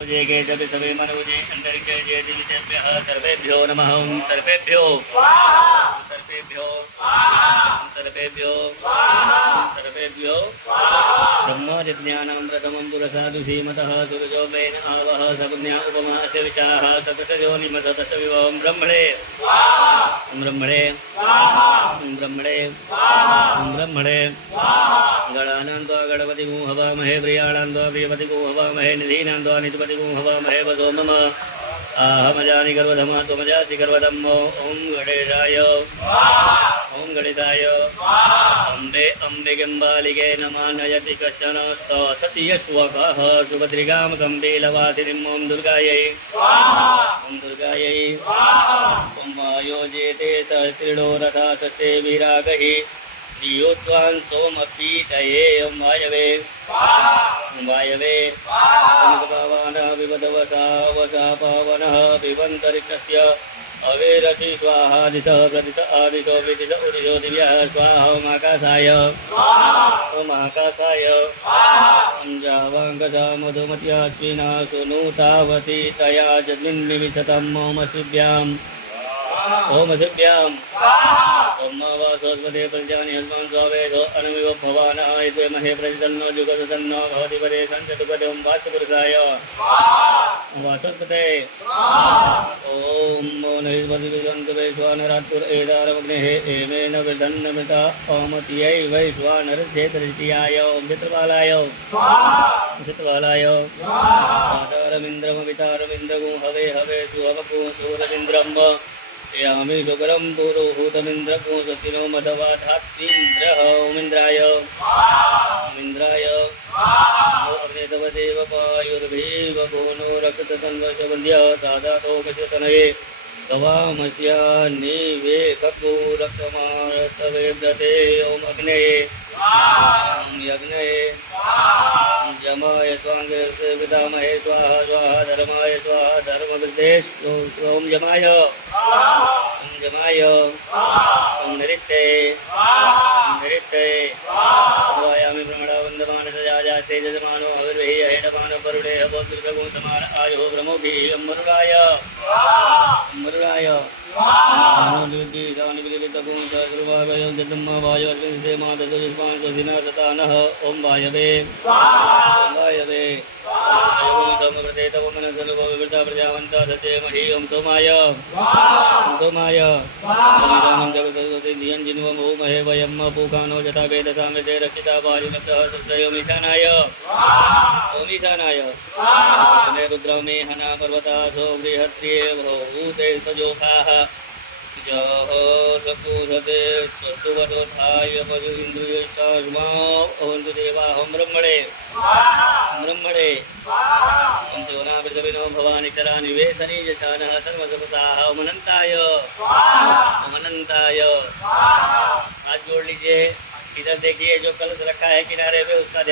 जय के जब सवे मनोजे अंतरिक्ष जय दिव्येभ्यः सर्वेभ्यो नमः ओं सर्वेभ्यो सर्वेभ्यो सर्वेभ्यो सर्वेभ्यो ब्रह्मजिज्ञानामृतमं पुरसादु धीमतः सूरजो वेन आवः सपुण्या उपमास्य विशाः सतसजो निमसतस विवं ब्रह्मणे ब्रह्मणे ब्रह्मणे ब्रह्मणे गणानान्त्वा गणपति गुं हवामहे प्रियाणान्त्वा प्रियपति गुं हवामहे निधीनान्त्वा निधिपति गुं हवामहे वसो मम आहमजानि गर्वधम त्वमजासि गर्वधम ओं गणेशाय अम्बे अम्बिकेम्बालिके नमः नयति कश्चन सति यश्वकः सुभद्रिकां कम्बीलवासिनीं ॐ दुर्गायै ॐ वायोजेते सहस्रिणो रथा सत्ये विरागैः योत्वान् सोमपीतये ॐ वायवे वायवे पावनः विवदवसा वसा पावनः विवन्तरिक्षस्य अवेरसि स्वाहा दिशः प्रतिश आदिशो विदिश उदिशो दिव्यः स्वाहा ओमाकाशाय जावाङ्गजा मधुमत्या अश्विना सुनूतावती तया जन्मिन्विशतं ओमशिभ्याम् ओमशिभ्याम् ओमवासोस्पदे प्रजानि हस्मान् स्वावेदो अनुमिव भवानः इति महे प्रजतन्नो जुगतन्नो भवति पदे सञ्चतुपदे ओं वासपुरुषाय वासस्पते ओम नैस्पति विदन्तु वैश्वानरात्पुर एदारमग्नेः एमेन विदन्नमृता ओमत्यै वैश्वानरस्येतरिष्टियाय ओं चित्रपालाय चित्रपालाय आचारमिन्द्रमवितारमिन्द्रगुं हवे हवे सुहवगुं सूरमिन्द्रम् यामि सुकरं पुरोहूतमिन्द्रगुं स्वस्तिनो मधवाधात्रीन्द्रः ओमिन्द्राय ओमिन्द्राय अग्नेतवदेव पायुर्भीव गोनो रक्षतन्वशवन्द्य दादातोकशतनये गवामस्या निवे कपूरक्षमारसवेद्यते ओम अग्नये यज्ञये यमाय स्वाङ्गे पितामहे स्वाहा स्वाहा धर्माय स्वाहा धर्मवृद्धे ओम यमाय ओम निरित्ते निरित्ते वायामि भ्रमणावन्दमान सजाजाते जजमानो हविर्भिः हेडमानो वरुणे हवोद्रुतगुं समान आयो ब्रह्मभिः मरुडाय मरुडाय जतम्मावायोर्विंशेमादशुष्मान् ओं वायवे वायवे प्रजावन्त सचेमहि ओं सोमाय सोमाय जगत् जिन्वं महे वयं पूकानो जता वेदसामते रक्षिता वायुनतः सस्योमीशानाय ओमीशानाय रुद्रमे हना पर्वतासो बृहत्र्ये भूते सजोषाः सपूरते स्वस्तुवरोधाय पशुन्द्रियस्मा ओन्तु देवाहं ब्रह्मणे ब्रह्मणे ओं शिवनापृथविनो भवानि चरा निवेशनी यशानः सर्वसुताः ओम अनंताय हाथ जोड़ लीजिए। इधर देखिए जो कलश रखा है किनारे पे उसका